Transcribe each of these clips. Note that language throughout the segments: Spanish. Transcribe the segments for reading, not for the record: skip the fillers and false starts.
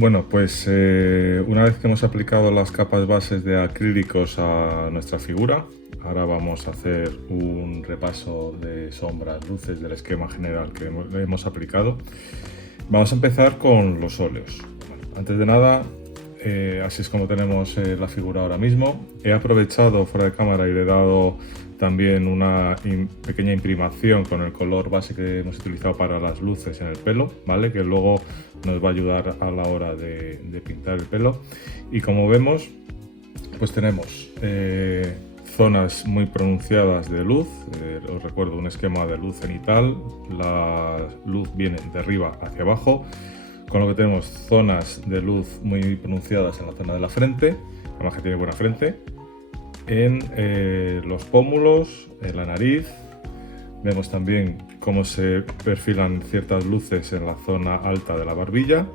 Bueno, pues una vez que hemos aplicado las capas bases de acrílicos a nuestra figura, ahora vamos a hacer un repaso de sombras, luces del esquema general que hemos aplicado. Vamos a empezar con los óleos. Bueno, antes de nada, así es como tenemos la figura ahora mismo. He aprovechado fuera de cámara y le he dado también una pequeña imprimación con el color base que hemos utilizado para las luces en el pelo, ¿vale? Que luego nos va a ayudar a la hora de pintar el pelo. Y como vemos, pues tenemos zonas muy pronunciadas de luz. Os recuerdo un esquema de luz cenital. La luz viene de arriba hacia abajo, con lo que tenemos zonas de luz muy pronunciadas en la zona de la frente, además que tiene buena frente, en los pómulos, en la nariz. Vemos también cómo se perfilan ciertas luces en la zona alta de la barbilla,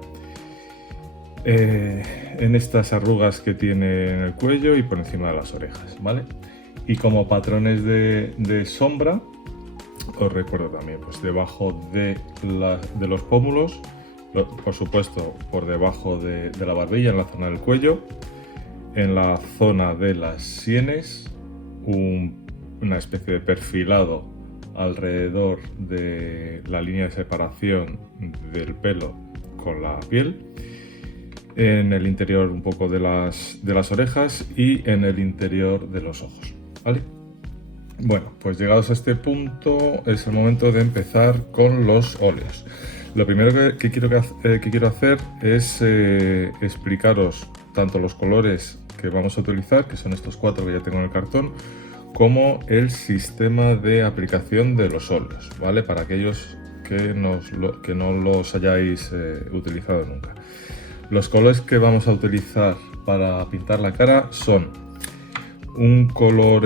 en estas arrugas que tiene en el cuello y por encima de las orejas, ¿vale? Y como patrones de sombra, os recuerdo también, pues debajo de los pómulos, por supuesto por debajo de la barbilla, en la zona del cuello, en la zona de las sienes, una especie de perfilado alrededor de la línea de separación del pelo con la piel, en el interior un poco de las orejas y en el interior de los ojos, ¿vale? Bueno, pues llegados a este punto es el momento de empezar con los óleos. Lo primero que quiero hacer es explicaros tanto los colores que vamos a utilizar, que son estos 4 que ya tengo en el cartón, como el sistema de aplicación de los óleos, ¿vale? Para aquellos que no los hayáis utilizado nunca. Los colores que vamos a utilizar para pintar la cara son un color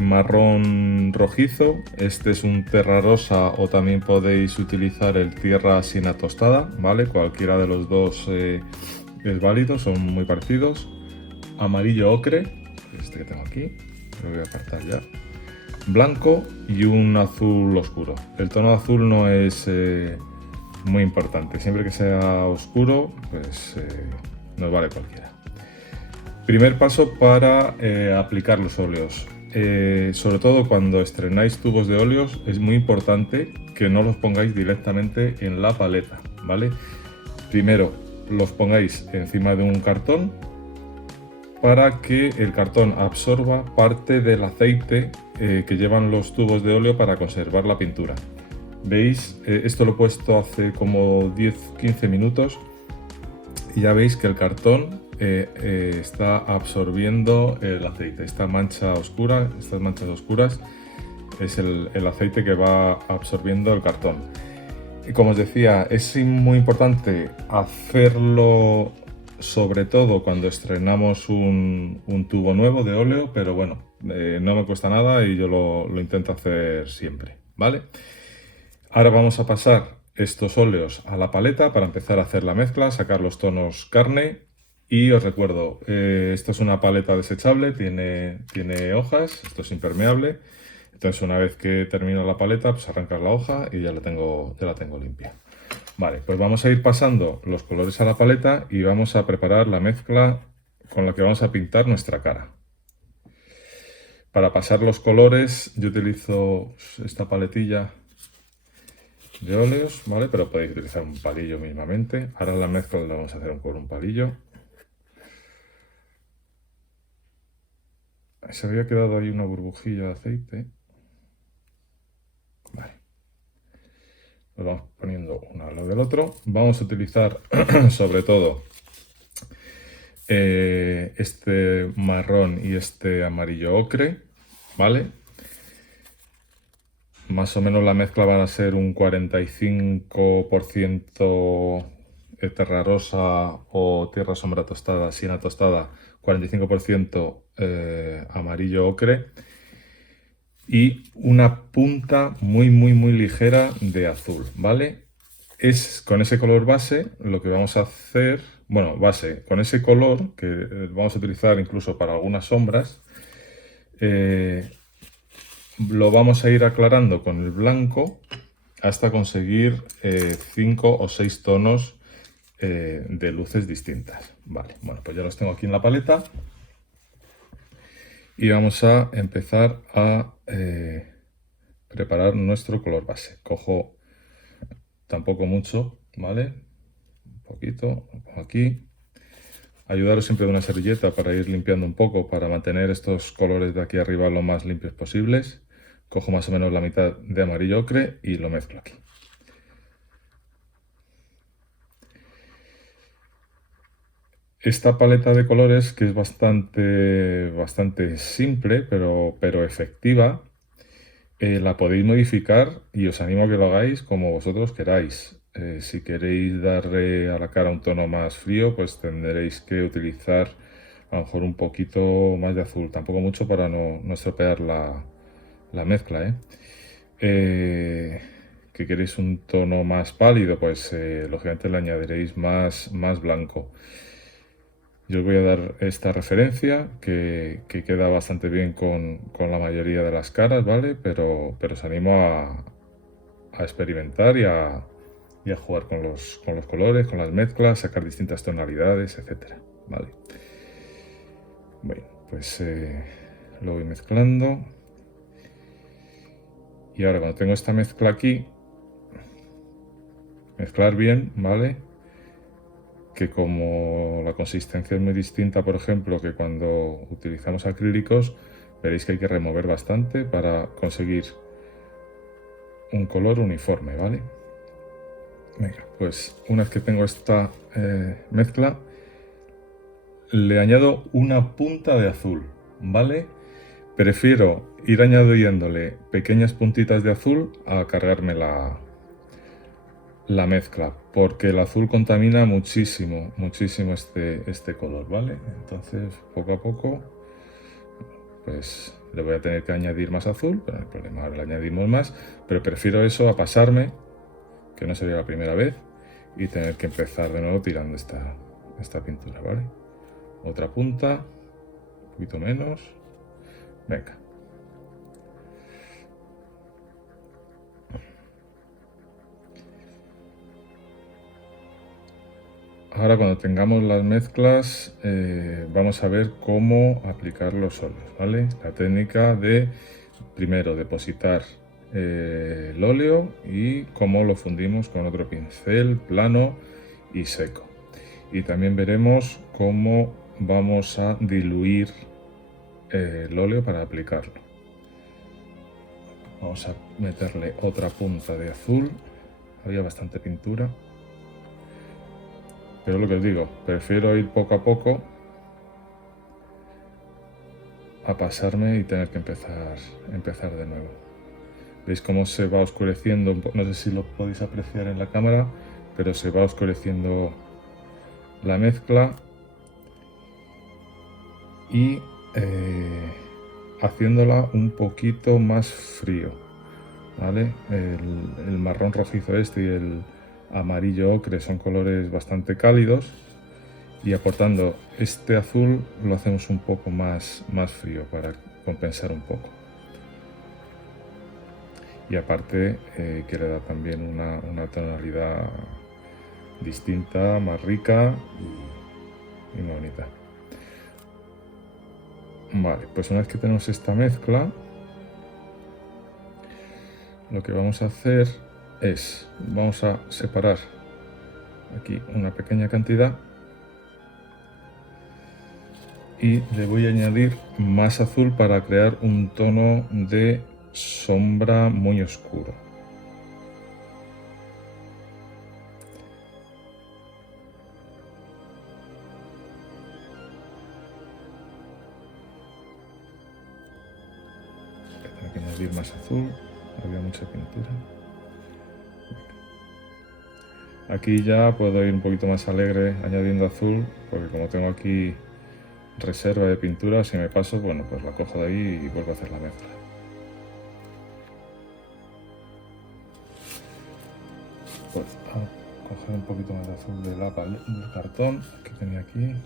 marrón rojizo. Este es un terra rosa, o también podéis utilizar el tierra siena tostada, ¿vale? Cualquiera de los dos es válido, son muy parecidos. Amarillo ocre, este que tengo aquí, lo voy a apartar ya. Blanco y un azul oscuro. El tono de azul no es muy importante, siempre que sea oscuro, pues nos vale cualquiera. Primer paso para aplicar los óleos. Sobre todo cuando estrenáis tubos de óleos, es muy importante que no los pongáis directamente en la paleta, ¿vale? Primero los pongáis encima de un cartón para que el cartón absorba parte del aceite que llevan los tubos de óleo para conservar la pintura. ¿Veis? Esto lo he puesto hace como 10-15 minutos y ya veis que el cartón está absorbiendo el aceite. Estas manchas oscuras es el aceite que va absorbiendo el cartón. Y como os decía, es muy importante hacerlo sobre todo cuando estrenamos un tubo nuevo de óleo, pero bueno, no me cuesta nada y yo lo intento hacer siempre, ¿vale? Ahora vamos a pasar estos óleos a la paleta para empezar a hacer la mezcla, sacar los tonos carne. Y os recuerdo, esto es una paleta desechable, tiene hojas, esto es impermeable. Entonces una vez que termino la paleta, pues arrancas la hoja y ya la tengo limpia. Vale, pues vamos a ir pasando los colores a la paleta y vamos a preparar la mezcla con la que vamos a pintar nuestra cara. Para pasar los colores yo utilizo esta paletilla de óleos, ¿vale? Pero podéis utilizar un palillo mismamente. Ahora la mezcla la vamos a hacer con un palillo. Se había quedado ahí una burbujilla de aceite. Vale. Lo vamos poniendo uno al lado del otro. Vamos a utilizar sobre todo este marrón y este amarillo ocre, ¿vale? Más o menos la mezcla va a ser un 45% terra rosa o tierra sombra tostada, siena tostada, 45% amarillo ocre y una punta muy ligera de azul, ¿vale? Es con ese color base lo que vamos a hacer, bueno, base, con ese color que vamos a utilizar incluso para algunas sombras, lo vamos a ir aclarando con el blanco hasta conseguir 5 o 6 tonos de luces distintas. Vale, bueno, pues ya los tengo aquí en la paleta y vamos a empezar a preparar nuestro color base. Cojo tampoco mucho, ¿vale? Un poquito, lo pongo aquí. Ayudaros siempre de una servilleta para ir limpiando un poco, para mantener estos colores de aquí arriba lo más limpios posibles. Cojo más o menos la mitad de amarillo ocre y lo mezclo aquí. Esta paleta de colores, que es bastante simple, pero efectiva, la podéis modificar y os animo a que lo hagáis como vosotros queráis. Si queréis darle a la cara un tono más frío, pues tendréis que utilizar a lo mejor un poquito más de azul, tampoco mucho para no estropear la mezcla, ¿eh? Que queréis un tono más pálido, pues lógicamente le añadiréis más blanco. Yo os voy a dar esta referencia que queda bastante bien con la mayoría de las caras, ¿vale? Pero os animo a experimentar y a jugar con los colores, con las mezclas, sacar distintas tonalidades, etcétera, ¿vale? Bueno, pues lo voy mezclando. Y ahora cuando tengo esta mezcla aquí, mezclar bien, ¿vale? Que como la consistencia es muy distinta, por ejemplo, que cuando utilizamos acrílicos, veréis que hay que remover bastante para conseguir un color uniforme, ¿vale? Venga, pues una vez que tengo esta mezcla, le añado una punta de azul, ¿vale? Prefiero ir añadiéndole pequeñas puntitas de azul a cargarme la mezcla, porque el azul contamina muchísimo este color, ¿vale? Entonces, poco a poco, pues le voy a tener que añadir más azul, pero no hay problema, ahora le añadimos más, pero prefiero eso a pasarme, que no sería la primera vez, y tener que empezar de nuevo tirando esta pintura, ¿vale? Otra punta, un poquito menos, venga. Ahora cuando tengamos las mezclas vamos a ver cómo aplicar los óleos, ¿vale? La técnica de primero depositar el óleo y cómo lo fundimos con otro pincel plano y seco. Y también veremos cómo vamos a diluir el óleo para aplicarlo. Vamos a meterle otra punta de azul, había bastante pintura. Pero lo que os digo, prefiero ir poco a poco a pasarme y tener que empezar de nuevo. ¿Veis cómo se va oscureciendo? No sé si lo podéis apreciar en la cámara, pero se va oscureciendo la mezcla y haciéndola un poquito más frío, ¿vale? El marrón rojizo este y el amarillo ocre son colores bastante cálidos, y aportando este azul lo hacemos un poco más frío para compensar un poco. Y aparte que le da también una tonalidad distinta, más rica y muy bonita. Vale, pues una vez que tenemos esta mezcla, lo que vamos a hacer es, vamos a separar aquí una pequeña cantidad y le voy a añadir más azul para crear un tono de sombra muy oscuro. Voy a tener que añadir más azul, había mucha pintura. Aquí ya puedo ir un poquito más alegre añadiendo azul, porque como tengo aquí reserva de pintura, si me paso, bueno, pues la cojo de ahí y vuelvo a hacer la mezcla. Pues a coger un poquito más de azul del cartón que tenía aquí.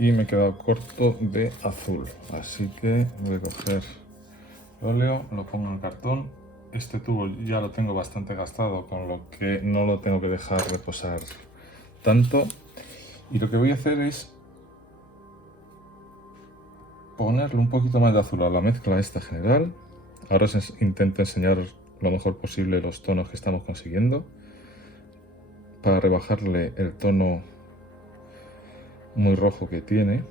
y me he quedado corto de azul, así que voy a coger el óleo, lo pongo en el cartón. Este tubo ya lo tengo bastante gastado, con lo que no lo tengo que dejar reposar tanto, y lo que voy a hacer es ponerle un poquito más de azul a la mezcla esta general. Ahora os intento enseñar lo mejor posible los tonos que estamos consiguiendo para rebajarle el tono muy rojo que tiene.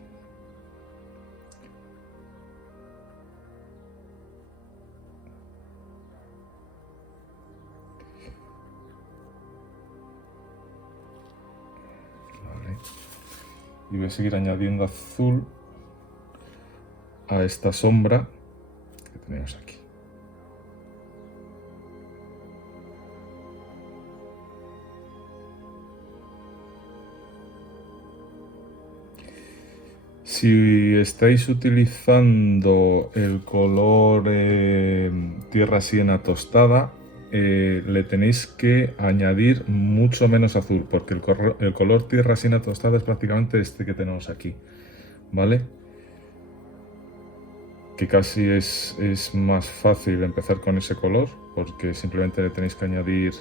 Vale. Y voy a seguir añadiendo azul a esta sombra que tenemos aquí. Si estáis utilizando el color tierra siena tostada, le tenéis que añadir mucho menos azul, porque el color tierra siena tostada es prácticamente este que tenemos aquí, ¿vale? Que casi es más fácil empezar con ese color, porque simplemente le tenéis que añadir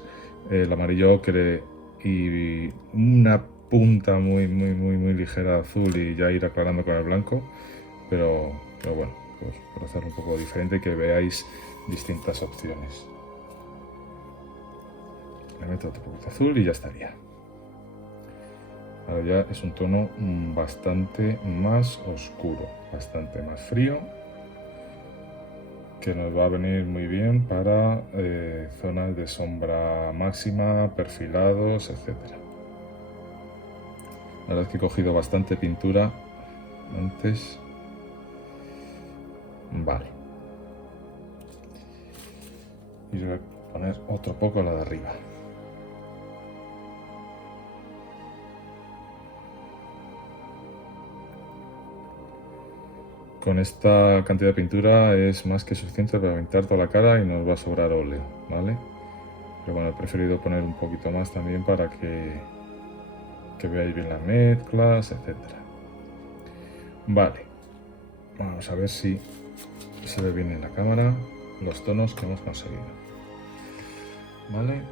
el amarillo ocre y una punta muy ligera de azul y ya ir aclarando con el blanco, pero bueno, pues por hacerlo un poco diferente, que veáis distintas opciones. Le meto otro poquito de azul y ya estaría. Ahora ya es un tono bastante más oscuro, bastante más frío, que nos va a venir muy bien para zonas de sombra máxima, perfilados, etcétera. La verdad es que he cogido bastante pintura antes. Vale. Y voy a poner otro poco la de arriba. Con esta cantidad de pintura es más que suficiente para pintar toda la cara y nos va a sobrar óleo, ¿vale? Pero bueno, he preferido poner un poquito más también para que veáis bien las mezclas, etcétera. Vale, vamos a ver si se ve bien en la cámara los tonos que hemos conseguido. Vale,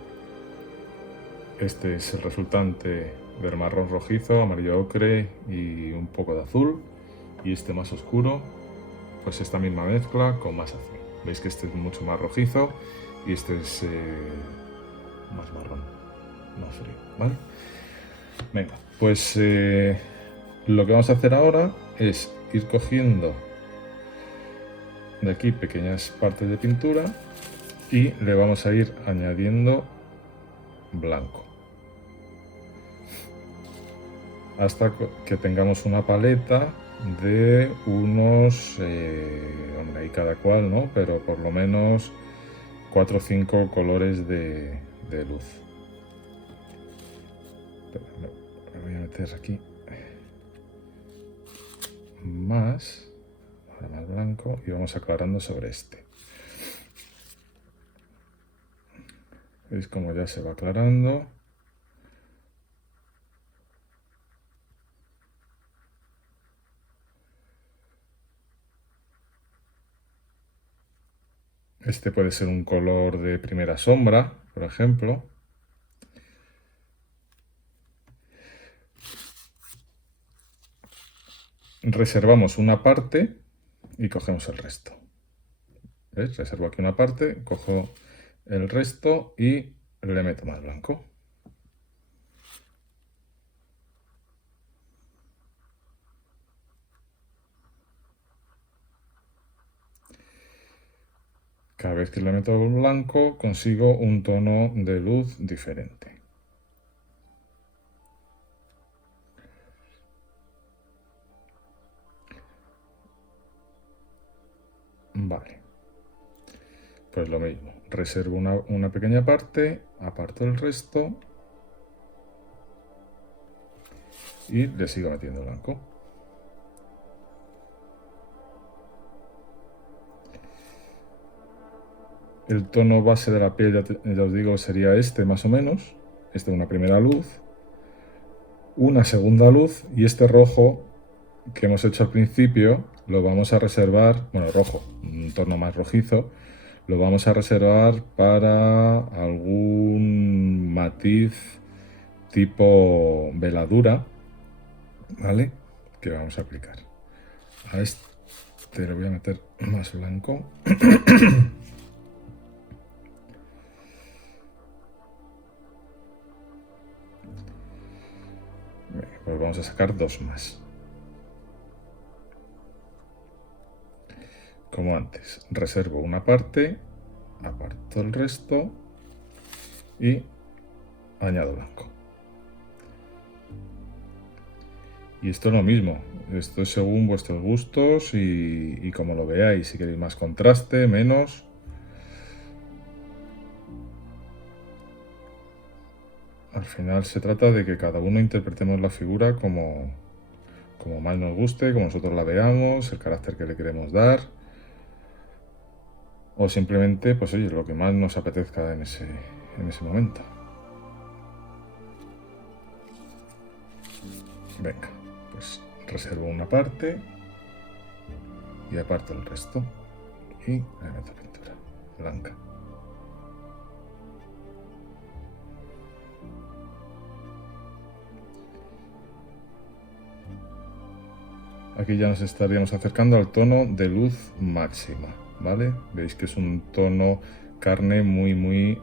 este es el resultante del marrón rojizo, amarillo ocre y un poco de azul. Y este más oscuro, pues esta misma mezcla con más azul. Veis que este es mucho más rojizo y este es más marrón, más frío, ¿vale? Venga, pues lo que vamos a hacer ahora es ir cogiendo de aquí pequeñas partes de pintura y le vamos a ir añadiendo blanco hasta que tengamos una paleta de unos, hombre, ahí cada cual, ¿no? Pero por lo menos 4 o 5 colores de luz. Me voy a meter aquí más, ahora más blanco, y vamos aclarando sobre este. ¿Veis cómo ya se va aclarando? Este puede ser un color de primera sombra, por ejemplo. Reservamos una parte y cogemos el resto. ¿Veis? Reservo aquí una parte, cojo el resto y le meto más blanco. Cada vez que le meto blanco consigo un tono de luz diferente. Vale, pues lo mismo, reservo una pequeña parte, aparto el resto y le sigo metiendo blanco. El tono base de la piel, ya os digo, sería este más o menos. Esta es una primera luz, una segunda luz y este rojo que hemos hecho al principio lo vamos a reservar, bueno, rojo, un tono más rojizo, lo vamos a reservar para algún matiz tipo veladura, ¿vale? Que vamos a aplicar. A este le voy a meter más blanco. Pues vamos a sacar dos más. Como antes, reservo una parte, aparto el resto y añado blanco. Y esto es lo mismo, esto es según vuestros gustos y como lo veáis, si queréis más contraste, menos. Al final se trata de que cada uno interpretemos la figura como más nos guste, como nosotros la veamos, el carácter que le queremos dar. O simplemente, pues oye, lo que más nos apetezca en ese momento. Venga, pues reservo una parte y aparto el resto. Y le meto pintura blanca. Aquí ya nos estaríamos acercando al tono de luz máxima, ¿vale? Veis que es un tono carne muy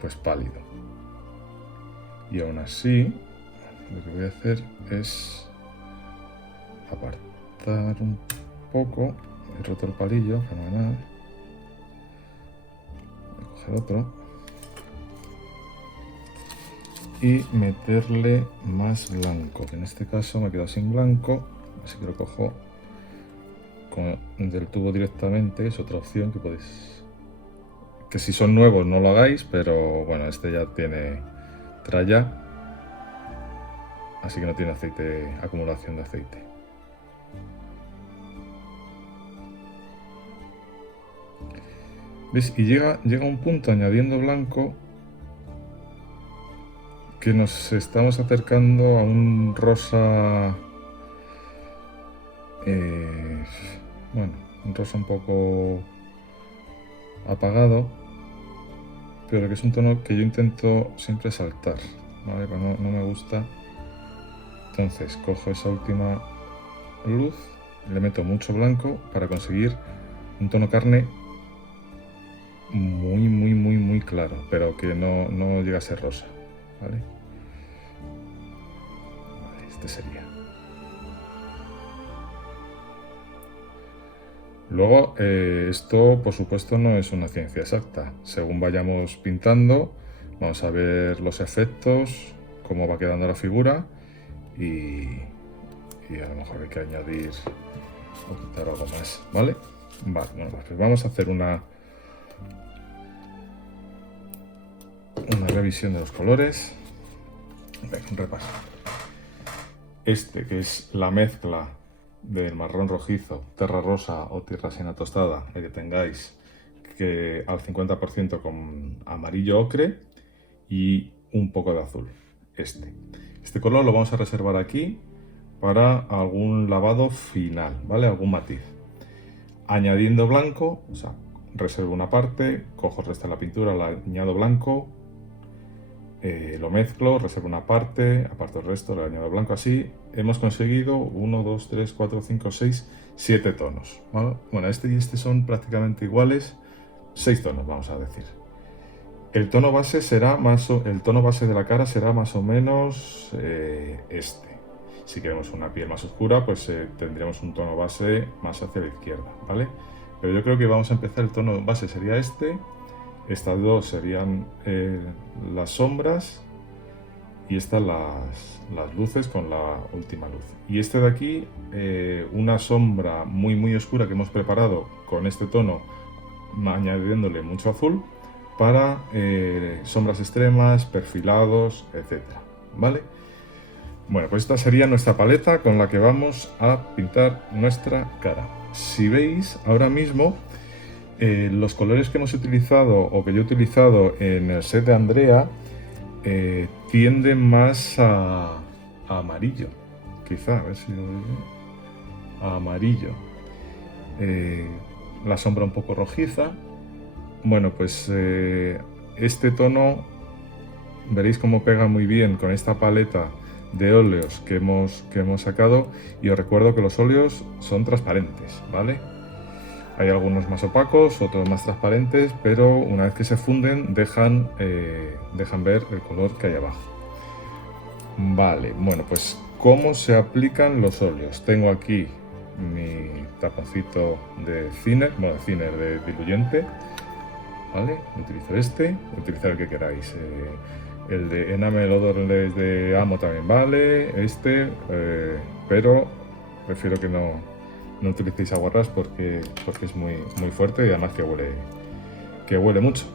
pues pálido. Y aún así, lo que voy a hacer es apartar un poco. He roto el palillo, fenomenal. Voy a coger otro. Y meterle más blanco, que en este caso me he quedado sin blanco, así que lo cojo del tubo directamente. Es otra opción que podéis, que si son nuevos no lo hagáis, pero bueno, este ya tiene tralla, así que no tiene aceite, acumulación de aceite. ¿Veis? Y llega un punto añadiendo blanco que nos estamos acercando a un rosa, bueno, un rosa un poco apagado, pero que es un tono que yo intento siempre saltar, ¿vale? Pero no me gusta. Entonces cojo esa última luz, le meto mucho blanco para conseguir un tono carne muy claro, pero que no llega a ser rosa, ¿vale? Vale, este sería. Luego, esto por supuesto no es una ciencia exacta. Según vayamos pintando, vamos a ver los efectos, cómo va quedando la figura y a lo mejor hay que añadir o quitar algo más, ¿vale? Vale, bueno, pues vamos a hacer una revisión de los colores. Venga, un repaso. Este, que es la mezcla del marrón rojizo, terra rosa o tierra siena tostada, el que tengáis, que al 50% con amarillo ocre y un poco de azul. Este color lo vamos a reservar aquí para algún lavado final, ¿vale? Algún matiz. Añadiendo blanco, o sea, reservo una parte, cojo el resto de la pintura, la añado blanco, lo mezclo, reservo una parte, aparto el resto, le añado blanco. Así hemos conseguido 1, 2, 3, 4, 5, 6, 7 tonos, ¿vale? Bueno, este y este son prácticamente iguales, 6 tonos vamos a decir. El tono base será el tono base de la cara será más o menos este. Si queremos una piel más oscura, pues tendríamos un tono base más hacia la izquierda, ¿vale? Pero yo creo que vamos a empezar, el tono base sería este. Estas dos serían las sombras y estas las luces con la última luz. Y este de aquí, una sombra muy oscura que hemos preparado con este tono, añadiéndole mucho azul para sombras extremas, perfilados, etcétera, ¿vale? Bueno, pues esta sería nuestra paleta con la que vamos a pintar nuestra cara. Si veis, ahora mismo los colores que hemos utilizado o que yo he utilizado en el set de Andrea tienden más a amarillo, quizá, a ver si lo veo. Amarillo. La sombra un poco rojiza. Bueno, pues este tono veréis cómo pega muy bien con esta paleta de óleos que hemos sacado, y os recuerdo que los óleos son transparentes, ¿vale? Hay algunos más opacos, otros más transparentes, pero una vez que se funden dejan ver el color que hay abajo. Vale, bueno, pues ¿cómo se aplican los óleos? Tengo aquí mi taponcito de thinner, bueno, de thinner, de diluyente, ¿vale? Utilizo este, utilizar el que queráis. El de Enamel Odorless de Amo también vale, pero prefiero que no utilicéis aguarrás porque es muy fuerte y además que huele mucho.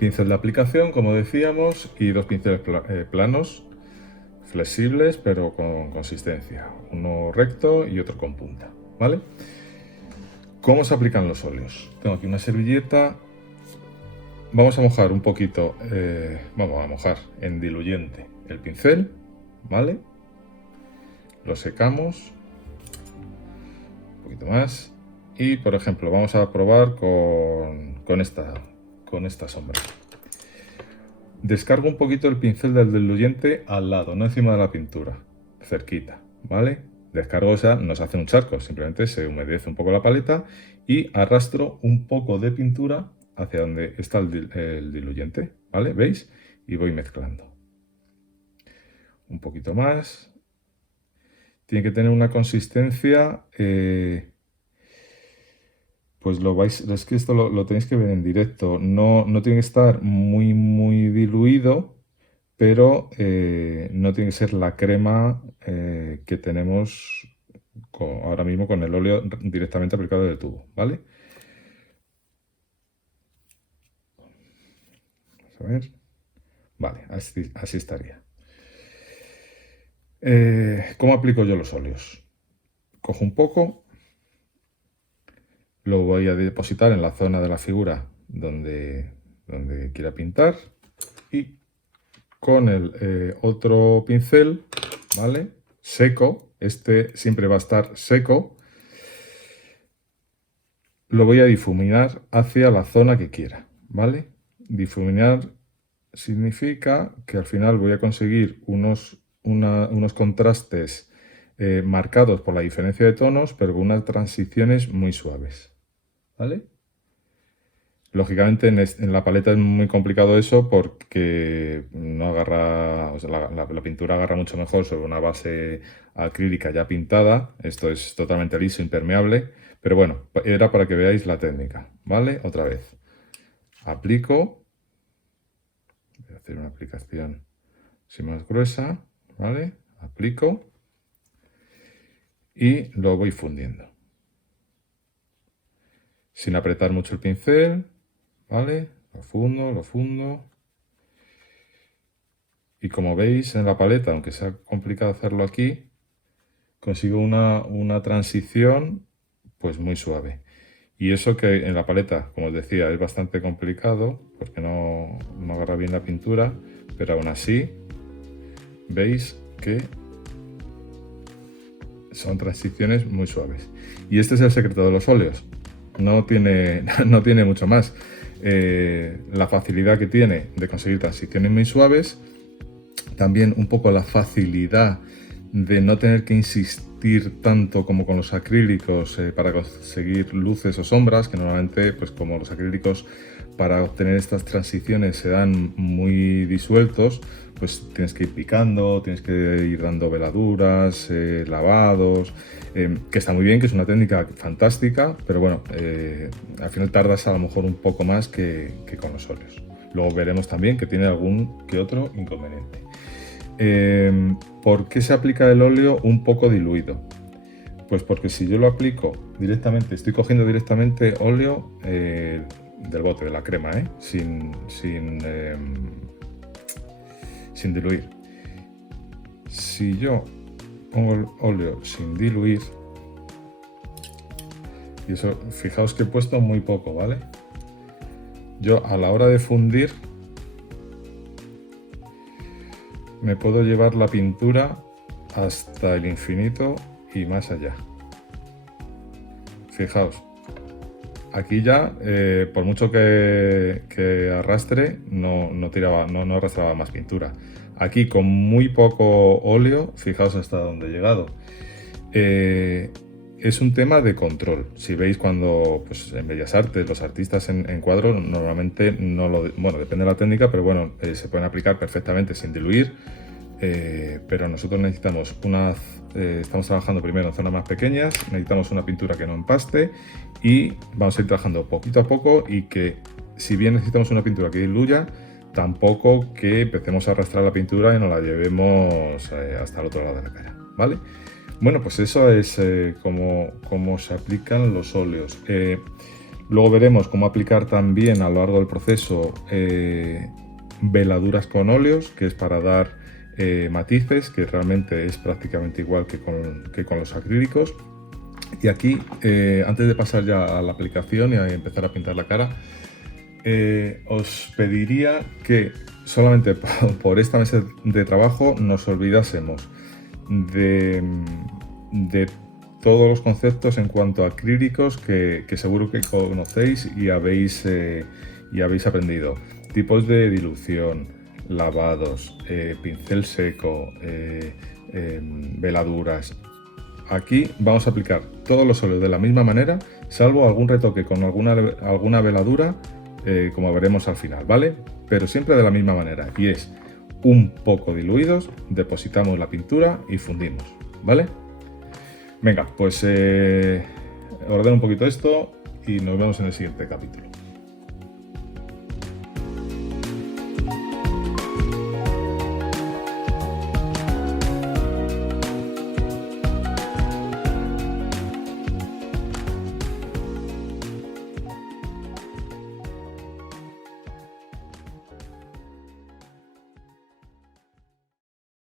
Pincel de aplicación, como decíamos, y dos pinceles planos, flexibles pero con consistencia, uno recto y otro con punta, ¿vale? ¿Cómo se aplican los óleos? Tengo aquí una servilleta. Vamos a mojar un poquito, vamos a mojar en diluyente el pincel, ¿vale? Lo secamos un poquito más y, por ejemplo, vamos a probar con esta sombra. Descargo un poquito el pincel del diluyente al lado, no encima de la pintura, cerquita, ¿vale? Descargo, o sea, no se hace un charco, simplemente se humedece un poco la paleta y arrastro un poco de pintura hacia donde está el diluyente, ¿vale? ¿Veis? Y voy mezclando. Un poquito más. Tiene que tener una consistencia, pues es que esto lo tenéis que ver en directo. No tiene que estar muy diluido, pero no tiene que ser la crema que tenemos ahora mismo con el óleo directamente aplicado del tubo, ¿vale? Vamos a ver. Vale, así estaría. ¿Cómo aplico yo los óleos? Cojo un poco, lo voy a depositar en la zona de la figura donde quiera pintar, y con el otro pincel, ¿vale? Seco, este siempre va a estar seco, lo voy a difuminar hacia la zona que quiera, ¿vale? Difuminar significa que al final voy a conseguir unos contrastes marcados por la diferencia de tonos, pero con unas transiciones muy suaves, ¿vale? Lógicamente en la paleta es muy complicado eso porque no agarra, o sea, la pintura agarra mucho mejor sobre una base acrílica ya pintada. Esto es totalmente liso, impermeable, pero bueno, era para que veáis la técnica, ¿vale? Otra vez, aplico, voy a hacer una aplicación así más gruesa, ¿vale? Aplico y lo voy fundiendo sin apretar mucho el pincel, ¿vale? Lo fundo. Y como veis en la paleta, aunque sea complicado hacerlo aquí, consigo una transición pues muy suave. Y eso que en la paleta, como os decía, es bastante complicado porque no agarra bien la pintura, pero aún así veis que son transiciones muy suaves. Y este es el secreto de los óleos. No tiene mucho más. La facilidad que tiene de conseguir transiciones muy suaves, también un poco la facilidad de no tener que insistir tanto como con los acrílicos para conseguir luces o sombras, que normalmente, pues como los acrílicos para obtener estas transiciones se dan muy disueltos, pues tienes que ir picando, tienes que ir dando veladuras, lavados, que está muy bien, que es una técnica fantástica, pero bueno, al final tardas a lo mejor un poco más que con los óleos. Luego veremos también que tiene algún que otro inconveniente. ¿Por qué se aplica el óleo un poco diluido? Pues porque si yo lo aplico directamente, estoy cogiendo directamente óleo del bote, de la crema, sin diluir. Si yo pongo el óleo sin diluir, y eso, fijaos que he puesto muy poco, ¿vale? Yo a la hora de fundir me puedo llevar la pintura hasta el infinito y más allá. Fijaos, aquí ya, por mucho que arrastre, no arrastraba más pintura. Aquí con muy poco óleo, fijaos hasta dónde he llegado. Es un tema de control. Si veis cuando pues, en Bellas Artes los artistas en cuadros normalmente bueno, depende de la técnica, pero bueno, se pueden aplicar perfectamente sin diluir. Pero nosotros necesitamos estamos trabajando primero en zonas más pequeñas, necesitamos una pintura que no empaste y vamos a ir trabajando poquito a poco y que si bien necesitamos una pintura que diluya, tampoco que empecemos a arrastrar la pintura y nos la llevemos hasta el otro lado de la cara, ¿vale? Bueno, pues eso es cómo se aplican los óleos. Luego veremos cómo aplicar también a lo largo del proceso veladuras con óleos, que es para dar matices, que realmente es prácticamente igual que con los acrílicos. Y aquí, antes de pasar ya a la aplicación y a empezar a pintar la cara, os pediría que solamente por esta mesa de trabajo nos olvidásemos de todos los conceptos en cuanto a acrílicos que seguro que conocéis y habéis aprendido. Tipos de dilución, lavados, pincel seco, veladuras. Aquí vamos a aplicar todos los óleos de la misma manera, salvo algún retoque con alguna veladura, como veremos al final, ¿vale? Pero siempre de la misma manera, y es un poco diluidos, depositamos la pintura y fundimos, ¿vale? Venga, pues ordeno un poquito esto y nos vemos en el siguiente capítulo.